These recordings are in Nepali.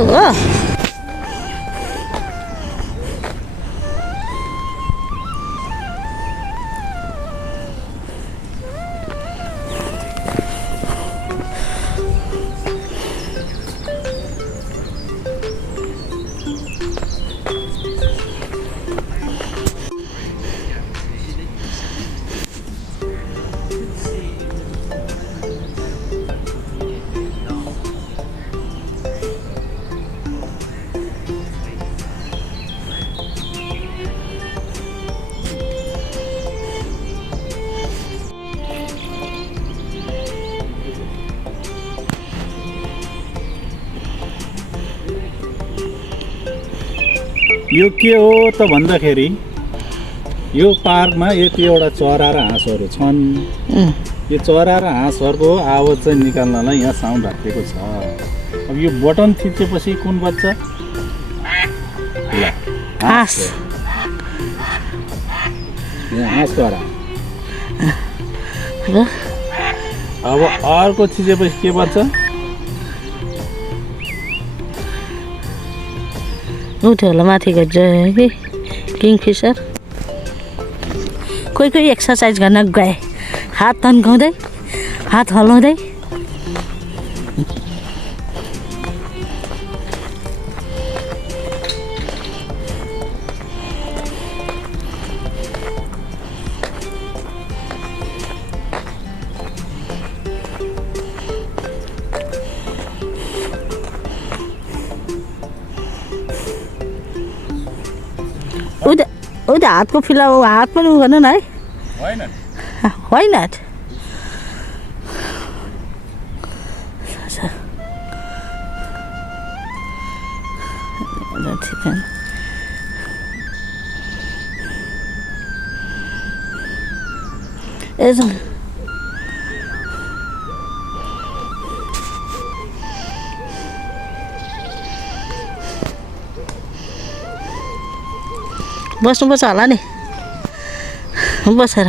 हो यो के हो त भन्दाखेरि यो पार्कमा यतिवटा चरा र हाँसहरू छन् यो चरा र हाँसहरूको आवाज चाहिँ निकाल्नलाई यहाँ साउन्ड राखेको छ अब यो बटन थिचेपछि कुन बज्छ ल हाँस यहाँ हाँस चरा र अब अर्को थिचेपछि के बज्छ उठ्यो होला माथिको कि किङफिसर कोही कोही एक्सर्साइज गर्न गए हात तन्काउँदै हात हल्लाउँदै उता हातको फिला हात पनि उ गर्नु न है होइन यसो बस्नुपर्छ होला नि बसेर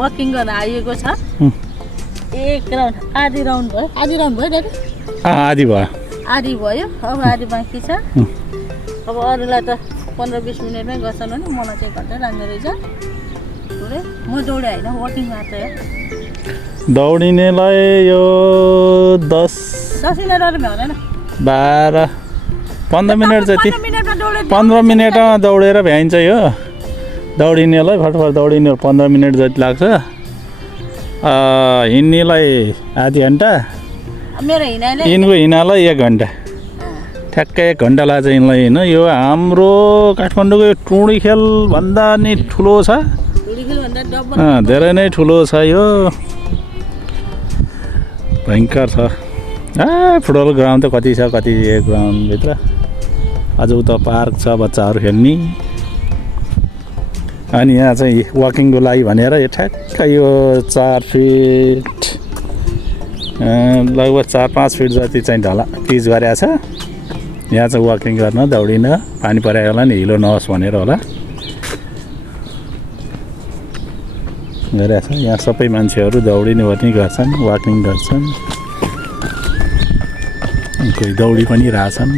वकिङ गर्न आइएको छ एक राउन्ड आधी राउन्ड भयो दादा आधी भयो आधी भयो अब आधी बाँकी छ अब अरूलाई त 15-20 मिनटमै गर्छन् भने मलाई चाहिँ घन्टा लाग्ने रहेछ म दौडे होइन वकिङ मात्र हो दौडिनेलाई यो 10 मिनट अरू भ्याउँदैन 12-15 मिनट जति 15 मिनटमा दौडेर भ्याइन्छ यो दौडिनेलाई फटफट दौडिने 15 मिनट जति लाग्छ हिँड्नेलाई आधी घन्टा मेरो हिँडाइले यिनको हिँडालाई 1 घन्टा ठ्याक्कै 1 घन्टा लाग्छ यिनलाई होइन यो हाम्रो काठमाडौँको यो टुँडी खेल भन्दा नि ठुलो छ धेरै नै ठुलो छ यो भयङ्कर छ फुटबल ग्राउन्ड त कति छ कति ग्राउन्डभित्र अझ उता पार्क छ बच्चाहरू खेल्ने अनि यहाँ चाहिँ वकिङको लागि भनेर यो ठ्याक्क यो 4 फिट लगभग 4-5 फिट जति चाहिँ ढला पिच गरेको छ यहाँ चाहिँ वकिङ गर्न दौडिन पानी परेको होला नि हिलो नहोस् भनेर होला गरिरहेको छ यहाँ सबै मान्छेहरू दौडिने पनि गर्छन् वकिङ गर्छन् कोही दौडी पनि रहेछन्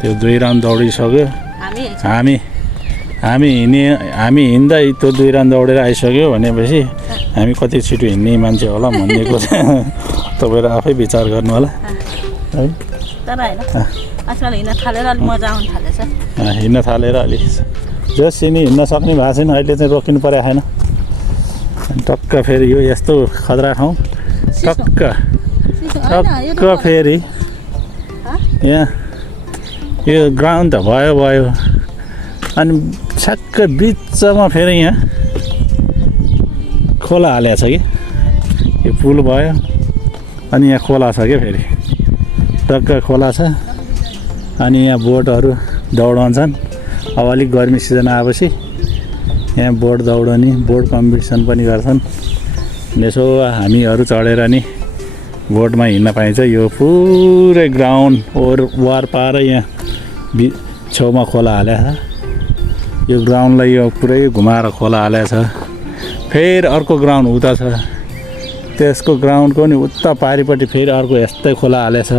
त्यो 2 राउन्ड दौडिसक्यो हामी हिँड्दै त्यो 2 राउन्ड दौडेर आइसक्यो भनेपछि हामी कति छिटो हिँड्ने मान्छे होला भन्नेको तपाईँहरू आफै विचार गर्नु होला है तर हैन आजकल हिँड्न थालेर अलि मजा आउन थालेछ हिँड्न थालेर अलि जस सिनी हिँड्न सक्ने भएको छैन अहिले चाहिँ रोकिनु परेको छैन टक्क फेरि यो यस्तो खतरा ठाउँ टक्क फेरि यहाँ यो ग्राउन्ड त भयो अनि ठ्याक्कै बिचमा फेरि यहाँ खोला हालेको छ कि यो पुल भयो अनि यहाँ खोला छ क्या फेरि टक्क खोला छ अनि यहाँ बोटहरू दौडाउँछन् अब अलिक गर्मी सिजन आएपछि यहाँ बोट दौडने बोट कम्पिटिसन पनि गर्छन् यसो हामीहरू चढेर नि बोटमा हिँड्न पाइन्छ यो पुरै ग्राउन्ड वारपार यहाँ छेउमा खोला हालेको छ यो ग्राउन्डलाई यो पुरै घुमाएर खोला हालेको छ फेरि अर्को ग्राउन्ड उता छ त्यसको ग्राउन्डको नि उता पारिपट्टि फेरि अर्को यस्तै खोला हालेको छ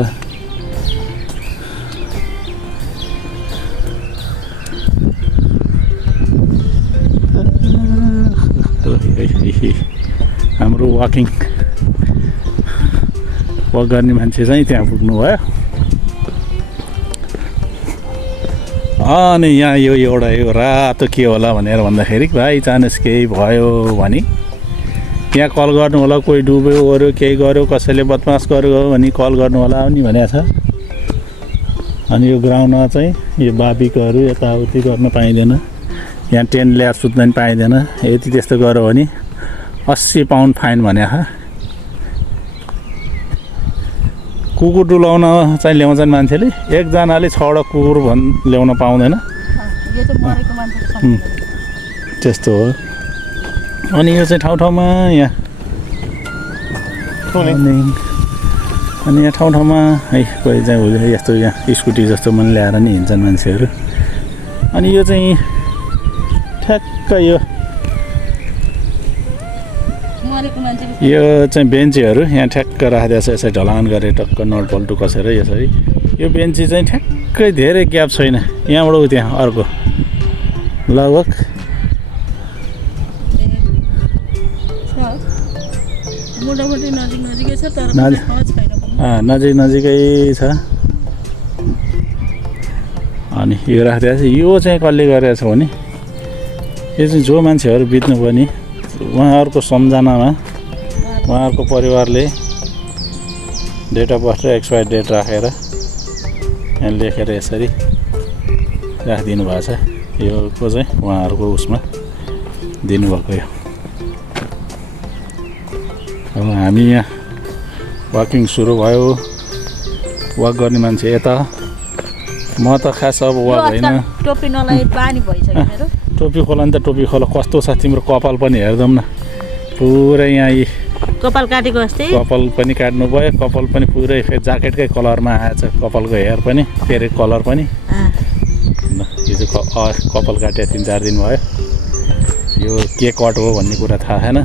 हाम्रो वक गर्ने मान्छे चाहिँ त्यहाँ पुग्नु भयो अनि यहाँ यो एउटा यो रातो के होला भनेर भन्दाखेरि भाइ चान्स केही भयो भने यहाँ कल गर्नु होला कोही डुब्यो गर्यो केही गर्यो कसैले बदमास गर्यो भने कल गर्नु होला नि भनेको छ अनि यो ग्राउन्डमा चाहिँ यो बाबीकोहरू यताउति गर्न पाइँदैन यहाँ टेन्ट ल्याएर सुत्न पनि पाइँदैन यति त्यस्तो गर्यो भने 80 पाउन्ड फाइन भनेको छ कुकुर डुलाउन चाहिँ ल्याउँछन् मान्छेले एकजनाले 6वटा कुकुर ल्याउन पाउँदैन त्यस्तो हो अनि यो चाहिँ ठाउँमा यहाँ अनि यहाँ ठाउँमा है कोही चाहिँ यस्तो यहाँ स्कुटी जस्तो मन ल्याएर नि हिँड्छन् मान्छेहरू अनि यो चाहिँ ठ्याक्क यो चाहिँ बेन्चीहरू यहाँ ठ्याक्क राखिदिएको छ यसरी ढलान गरेर टक्क नटपल्टु कसेर यसरी यो बेन्ची चाहिँ ठ्याक्कै धेरै ग्याप छैन यहाँबाट उ त्यहाँ अर्को लगभग नजिकै छ अनि यो राखिदिएको छ यो चाहिँ कसले गरेको छ भने यो चाहिँ जो मान्छेहरू बित्नु पनि उहाँहरूको सम्झनामा उहाँहरूको परिवारले डेट अफ बर्थ र एक्सपायर डेट राखेर यहाँ लेखेर यसरी राखिदिनु भएको छ यो को चाहिँ उहाँहरूको उसमा दिनुभएको यो अब हामी यहाँ वाकिङ सुरु भयो वाक गर्ने मान्छे यता म त खास अब वाक होइन टोपी नलाइ बानी भइसक्यो मेरो टोपी खोला नि त टोपी खोला कस्तो छ तिम्रो कपाल पनि हेर्दौँ न पुरै यहाँ कपाल काटेको जस्तै कपाल पनि काट्नु भयो कपाल पनि पुरै फेरि ज्याकेटकै कलरमा आएछ कपालको हेयर पनि फेरि कलर पनि यो चाहिँ कपाल काटे 3-4 दिन भयो यो के कट हो भन्ने कुरा थाहा छैन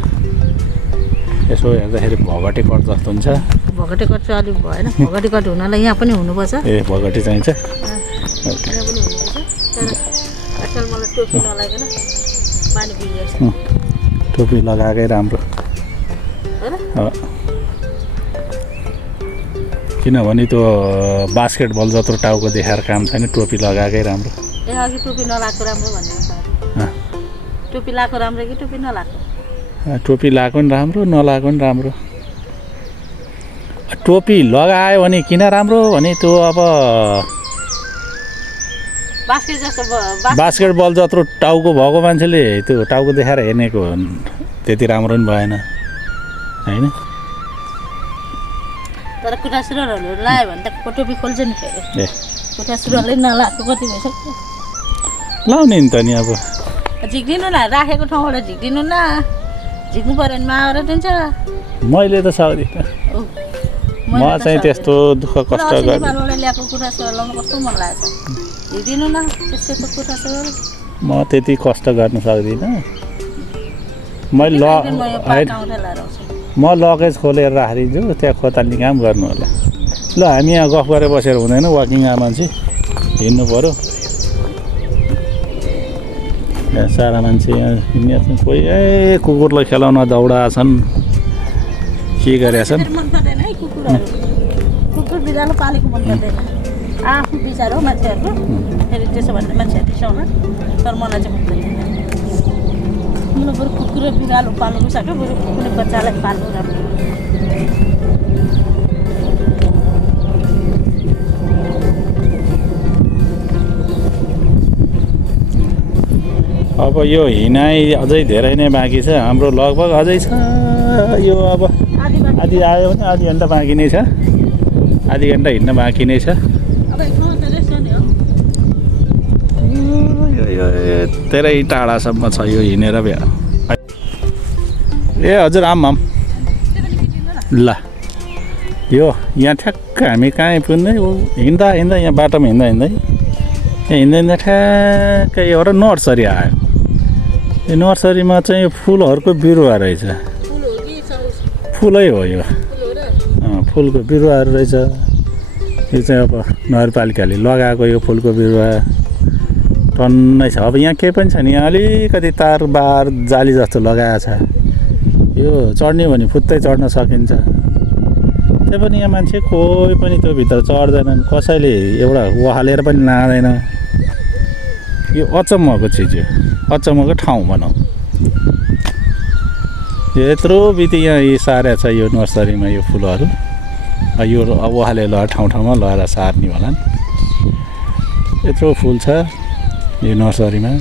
यसो हेर्दाखेरि भगटे कट जस्तो हुन्छ भगटे कट चाहिँ अलिक भएन भगटे कट हुनलाई यहाँ पनि हुनुपर्छ ए भगटे चाहिन्छ यहाँ पनि हुनुपर्छ आजकल मलाई टोपी नलागेन बानी बिग्रिएछ टोपी लगाएकै राम्रो किनभने त्यो बास्केटबल जत्रो टाउको देखाएर काम छैन टोपी लगाएकै राम्रो ए अघि टोपी नलाएको राम्रो भनेको टोपी लगाएको राम्रो कि टोपी नलाएको टोपी लगाएको पनि राम्रो नलाएको पनि राम्रो टोपी लगायो भने किन राम्रो भने त्यो अब बास्केटबल जत्रो टाउको भएको मान्छेले त्यो टाउको देखाएर हेर्नेको त्यति राम्रो पनि भएन होइन तर कुटा सुरुवालहरू लगायो भने त टोपी खोल्छ नि फेरि ए कुटा सुरुवालै नलाएको कति भइसक्यो लाउने नि त नि अब झिक्दिनु न राखेको ठाउँबाट झिक्दिनु न झिक्नु पऱ्यो भने माएर दिन्छ मैले त सक्दिनँ म चाहिँ त्यस्तो दुःख कष्ट गर्छु ल्याएको कुटा सुरुवाल लाउनु कस्तो मन लागेको छ झिक्दिनु न त्यसको कुटा सुरुवाल म त्यति कष्ट गर्न सक्दिनँ मैले म लगेज खोलेर राखिदिन्छु त्यहाँ खोताल्ने काम गर्नु होला ल हामी यहाँ गफ गरेर बसेर हुँदैन वाकिङ आ मान्छे हिँड्नु पऱ्यो यहाँ सारा मान्छे यहाँ हिँड्ने कोही कुकुरलाई खेलाउन दौडा छन् के गरेका छन् कुकुर बिरालो पालेको मन गर्दैन आफू विचार हो मान्छेहरूको फेरि त्यसो भनेर मान्छेहरू रिसाउन तर मलाई चाहिँ मन गर्दैन मलाई बरु कुकुर बिरालो पाल्नु सक्यो बरु कुनै बच्चालाई पाल्नु राम्रो अब यो हिँडाइ अझै धेरै नै बाँकी छ हाम्रो लगभग अझै छ यो अब आधी आयो भने आधी घन्टा बाँकी नै छ आधी घन्टा हिँड्न बाँकी नै छ यो धेरै टाढासम्म छ यो हिँडेर भ्या ए हजुर आमाम ल यो यहाँ ठ्याक्क हामी कहाँ पुग्ने हिँड्दा हिँड्दा यहाँ बाटोमा हिँड्दा हिँड्दै हिँड्दा ठ्याक्कै एउटा नर्सरी आयो यो नर्सरीमा चाहिँ यो फुलहरूको बिरुवा रहेछ फुलै हो यो फुलको बिरुवाहरू रहेछ यो चाहिँ अब नगरपालिकाले लगाएको यो फुलको बिरुवा टन्नै छ अब यहाँ केही पनि छैन यहाँ अलिकति तार बार जाली जस्तो लगाएको छ यो चढ्ने भने फुत्तै चढ्न सकिन्छ त्यही पनि यहाँ मान्छे कोही पनि त्यो भित्र चढ्दैनन् कसैले एउटा उहालेर पनि लाँदैन यो अचम्मको चिज हो अचम्मको ठाउँ भनौँ यत्रो बित्ति यहाँ यी सारेको छ यो नर्सरीमा यो फुलहरू यो उहाले लगाएर ठाउँ ठाउँमा लगाएर सार्ने होला यत्रो फुल छ यो नर्सरीमा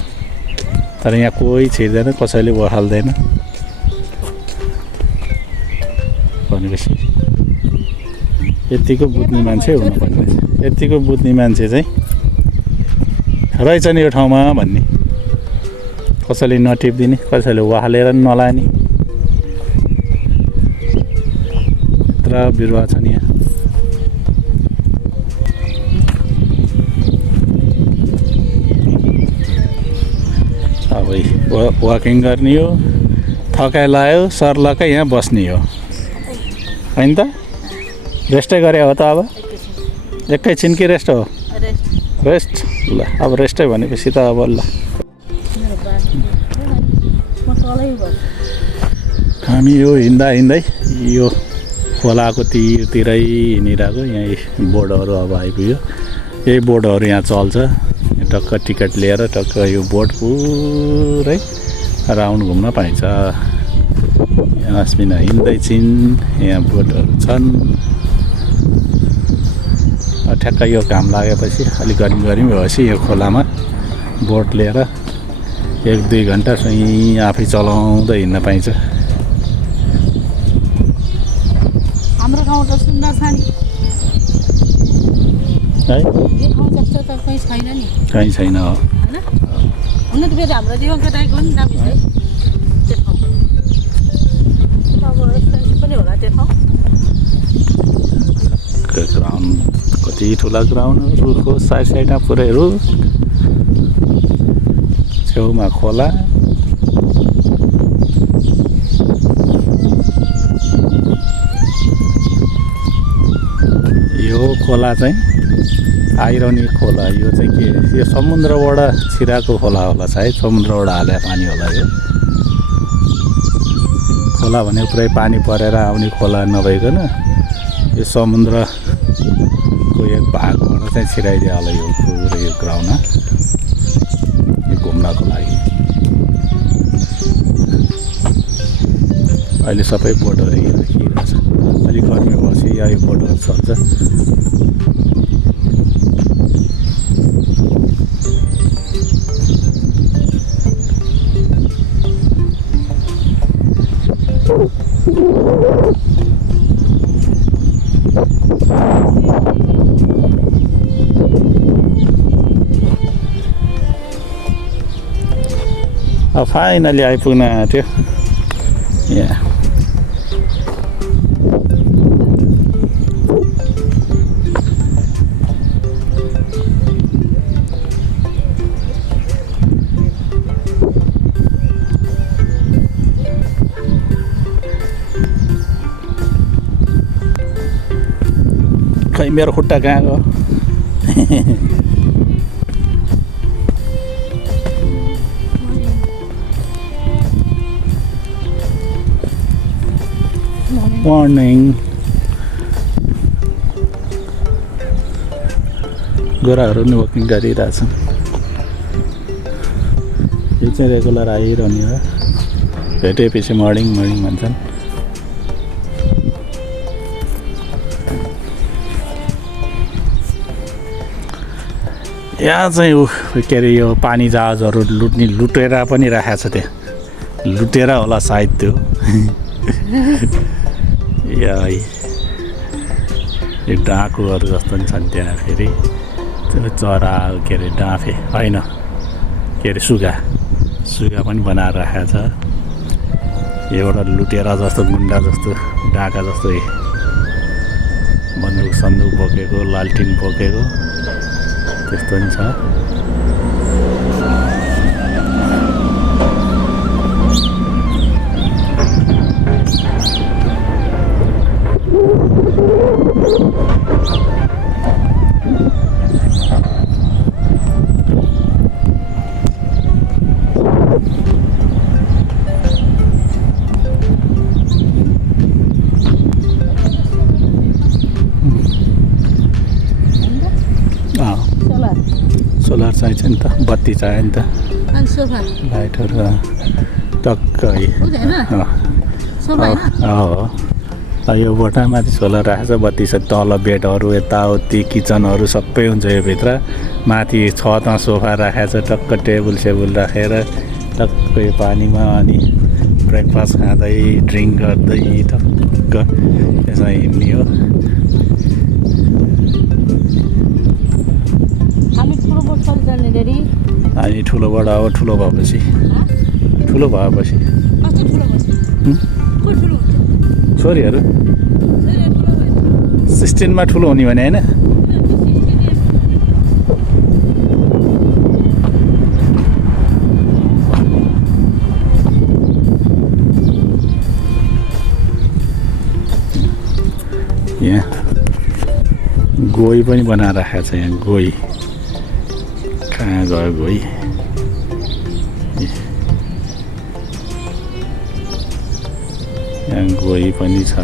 तर यहाँ कोही छिर्दैन कसैले उहाल्दैन भनेपछि यतिको बुझ्ने मान्छे हुनुपर्ने यतिको बुझ्ने मान्छे चाहिँ रहेछ नि यो ठाउँमा भन्ने कसैले नटिपिदिने कसैले उहालेर नलाने यत्र बिरुवा छन् यहाँ अब वाकिङ गर्ने हो थकाइ लाग्यो सर्लकै यहाँ बस्ने हो होइन त रेस्टै गरे हो त अब एकैछिन कि रेस्ट हो रेस्ट ल अब रेस्टै भनेपछि त अब ल हामी यो हिँड्दा हिँड्दै यो खोलाको तिरतिरै हिँडिरहेको यहाँ बोटहरू अब आइपुग्यो यही बोटहरू यहाँ चल्छ टक्क टिकट लिएर टक्क यो बोट पुरै राउन्ड घुम्न पाइन्छ यहाँ अस्मिना हिँड्दैछिन् यहाँ बोटहरू छन् ठ्याक्क यो घाम लागेपछि अलिक गर्मी भएपछि यो खोलामा बोट लिएर 1-2 घन्टा स्वयं आफै चलाउँदै हिँड्न पाइन्छ हाम्रो गाउँ त सुन्दर छ नि है यो ठाउँ जस्तो त कहीँ छैन नि कहीँ छैन हो हैन हुन त फेरि हाम्रो दिवंगत दाइको नि दामी छ त्यो ठाउँ अब एक्सपेन्सिभ पनि होला त्यो ठाउँ ग्राउन्ड कति ठुला ग्राउन्ड रुखको साइडमा पुरै रुख छेउमा खोला यो खोला चाहिँ आइरनी खोला यो चाहिँ के यो समुद्रबाट छिराको खोला होला सायद समुद्रबाट हाले पानी होला यो खोला भनेको पुरै पानी परेर आउने खोला नभइकन यो समुद्रको एक भागबाट चाहिँ छिराइदियो होला यो पुरो यो ग्राउन्डमा यो घुम्नको लागि अहिले सबै बोटहरू हिँडिरहेको छ अलिक गर्मी भएपछि यो बोटहरू चल्छ अब फाइनली आइपुग्न आँट्यो यहाँ खै मेरो खुट्टा कहाँ गयो मर्निङ गोराहरू नि वकिङ गरिरहेछन् यो चाहिँ रेगुलर आइरहने हो भेटेपछि मर्निङ भन्छन् यहाँ चाहिँ के अरे यो पानी जहाजहरू लुटेर पनि राखेको छ त्यहाँ लुटेर होला सायद त्यो या यो डाकुहरू जस्तो नि छन् त्यहाँ फेरि त्यो चरा के अरे डाँफे होइन के अरे सुगा पनि बनाएर राखेको छ एउटा लुटेरा जस्तो गुन्डा जस्तो डाका जस्तो बन्दुक सन्दुक बोकेको लालटिन बोकेको त्यस्तो नि छ सोलर चाहिन्छ नि त बत्ती चाहियो नि त अनि सोफा लाइटहरू टक्कै यो बोटामाथि सोलर राखेको छ बत्ती छ तल बेडहरू यताउति किचनहरू सबै हुन्छ यो भित्र माथि छतमा सोफा राखेको छ टक्क टेबल सेबुल राखेर टक्कै पानीमा अनि ब्रेकफास्ट खाँदै ड्रिङ्क गर्दै टक्क यसमा हिँड्ने हो अनि ठुलोबाट अब ठुलो भएपछि छोरीहरू 16मा ठुलो हुने भने होइन यहाँ गोही पनि बनाएर राखेको छ यहाँ गोही कहाँ गयो गोही यहाँ गोही पनि छ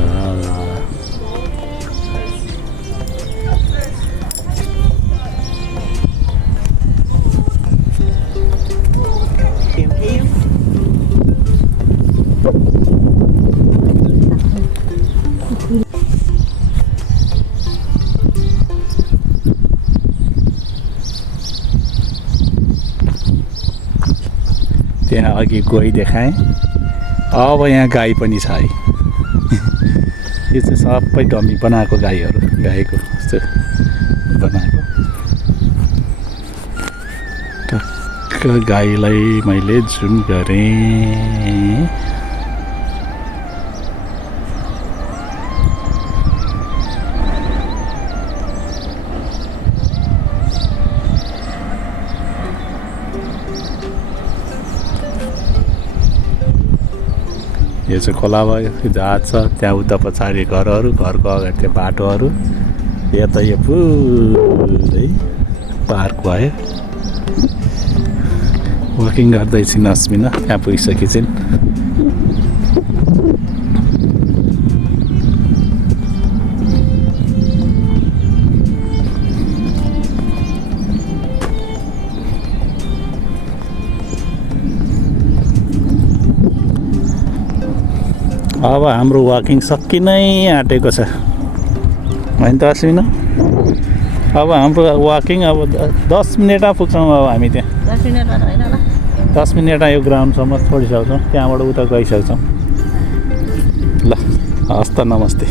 त्यहाँ अघि गोही देखाएँ अब यहाँ गाई पनि छ है यो चाहिँ सबै डमी बनाएको गाईहरू गाईको जस्तो बनाएको टक्क गाईलाई मैले जुम गरेँ यो चाहिँ खोला भयो जहाज छ त्यहाँ उता पछाडि घरहरू घरको अगाडि त्यो बाटोहरू यता यो पुरै पार्क भयो वकिङ गर्दैछिन् अस्मिना त्यहाँ पुगिसकेछन् अब हाम्रो वाकिङ सकिनै आँटेको छ होइन त अश्विना अब हाम्रो वाकिङ अब 10 मिनटमा पुग्छौँ अब हामी त्यहाँ 10 मिनटमा यो ग्राउन्डसम्म छोडिसक्छौँ त्यहाँबाट उता गइसक्छौँ ल हस् त नमस्ते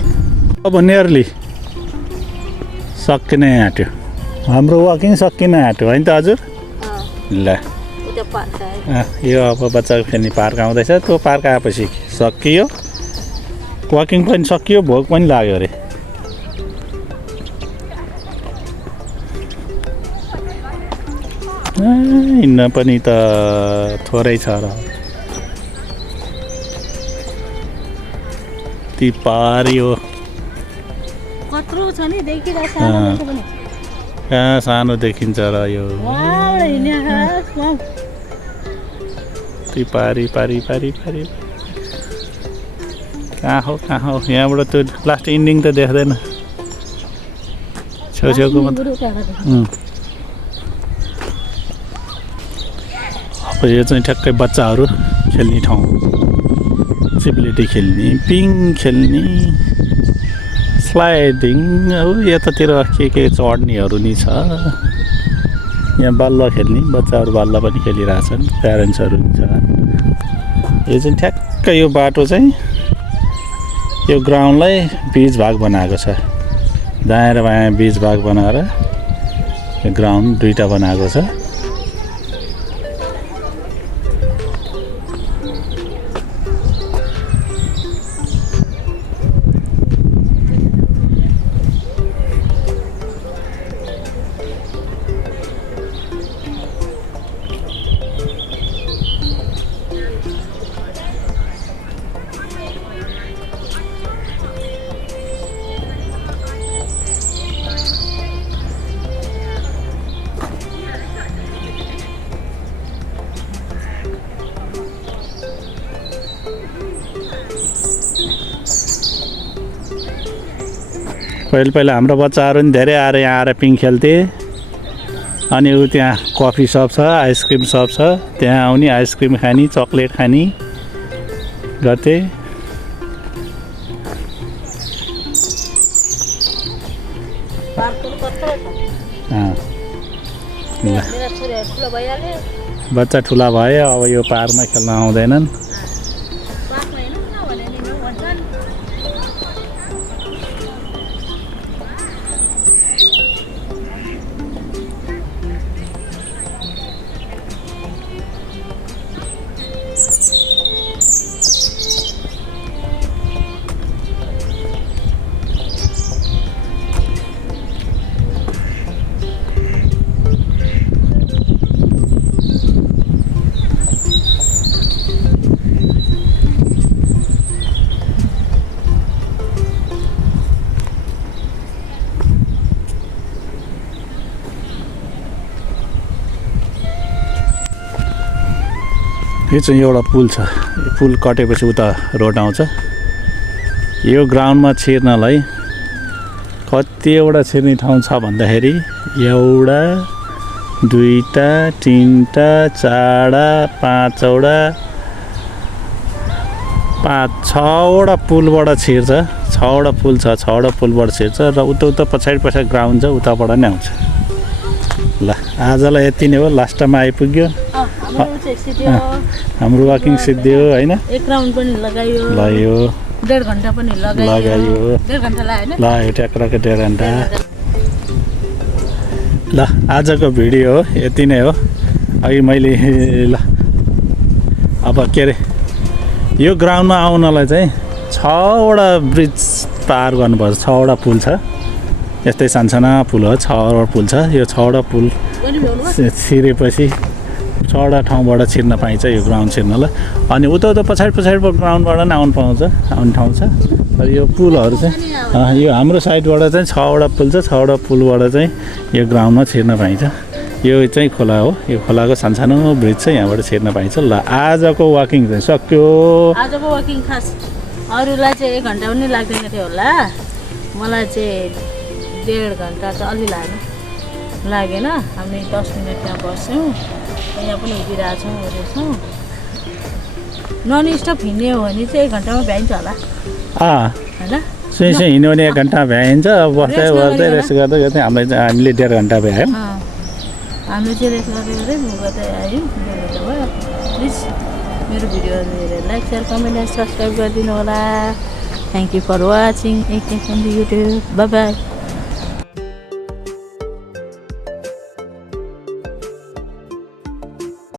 अब नियरली सकिनै आँट्यो हाम्रो वाकिङ सकिनै आँट्यो होइन त हजुर ल यो अब बच्चाको खेल्ने पार्क आउँदैछ त्यो पार्क आएपछि सकियो वाकिङ पनि सकियो भोक पनि लाग्यो अरे हिँड्न पनि त थोरै छ र ती पारियो कत्रो छ नि देखिरहेछ कहाँ सानो देखिन्छ र यो ती पारी पारी पारी पारी कहाँ हो यहाँबाट त्यो लास्ट इन्डिङ त देख्दैन छेउछेउको मात्र अब यो चाहिँ ठ्याक्कै बच्चाहरू खेल्ने ठाउँ सिप्लिटी खेल्ने पिङ खेल्ने स्लाइडिङ यतातिर के चढ्नेहरू नि छ यहाँ बालुवा खेल्ने बच्चाहरू बालुवा पनि खेलिरहेछन् प्यारेन्ट्सहरू छ यो चाहिँ ठ्याक्क यो बाटो चाहिँ यो ग्राउन्डलाई बीच भाग बनाएको छ दायाँ र बायाँ बीच भाग बनाएर यो ग्राउन्ड दुईटा बनाएको छ पहिला हाम्रो बच्चाहरू पनि धेरै आएर यहाँ आएर पिङ खेल्थे अनि ऊ त्यहाँ कफी सप छ आइसक्रिम सप छ त्यहाँ आउने आइसक्रिम खाने चक्लेट खाने गर्थे बच्चा ठुला भयो अब यो पार्कमा खेल्न आउँदैनन् यो चाहिँ एउटा पुल छ यो पुल कटेपछि उता रोड आउँछ यो ग्राउन्डमा छिर्नलाई कतिवटा छिर्ने ठाउँ छ भन्दाखेरि एउटा दुईटा तिनटा चारवटा पाँचवटा छवटा पुलबाट छिर्छ छवटा पुल छ छवटा पुलबाट छिर्छ र उता पछाडि ग्राउन्ड छ उताबाट नै आउँछ ल आजलाई यति नै हो लास्ट टाइममा आइपुग्यो हाम्रो वाकिङ सिद्धियो होइन एक राउन्ड पनि लगायो 1.5 घण्टा पनि लगायो 1.5 घण्टा लाग्यो ट्याक्राको 1.5 घण्टा ल आजको भिडियो हो यति नै हो अघि मैले ल अब के अरे यो ग्राउन्डमा आउनलाई चाहिँ 6वटा ब्रिज पार गर्नुपर्छ 6वटा पुल छ यस्तै सानसाना पुल हो 6वटा पुल छ यो 6वटा पुल छिरेपछि 6वटा ठाउँबाट छिर्न पाइन्छ यो ग्राउन्ड छिर्नलाई अनि उता पछाडि ग्राउन्डबाट नै आउने ठाउँ छ र यो पुलहरू चाहिँ यो हाम्रो साइडबाट चाहिँ 6वटा पुल छ 6वटा पुलबाट चाहिँ यो ग्राउन्डमा छिर्न पाइन्छ यो चाहिँ खोला हो यो खोलाको सानसानो ब्रिज चाहिँ यहाँबाट छिर्न पाइन्छ ल आजको वाकिङ चाहिँ सक्यो आजको वाकिङ खास अरूलाई चाहिँ 1 घण्टा पनि लाग्दैन थियो होला मलाई चाहिँ 1.5 घण्टा त अलि लागेन हामी 10 मिनट त्यहाँ बस्यौँ यहाँ पनि उभिरहेछौँ ओरेछौँ नन स्टप हिँड्ने हो भने चाहिँ 1 घण्टामा भ्याइन्छ होला होइन सुई हिँड्यो भने 1 घण्टा भ्याइन्छ बस्दै रेस्ट गर्दै हामीले 1.5 घण्टा भ्यायौँ हामीले चाहिँ रेस्ट गर्दै गर्दै आयौँ 1.5 घण्टा भयो प्लिज मेरो भिडियोहरू हेरेर like share comment and subscribe गरिदिनु होला थ्याङ्क यू फर वाचिङ एक युट्युब बाई बाई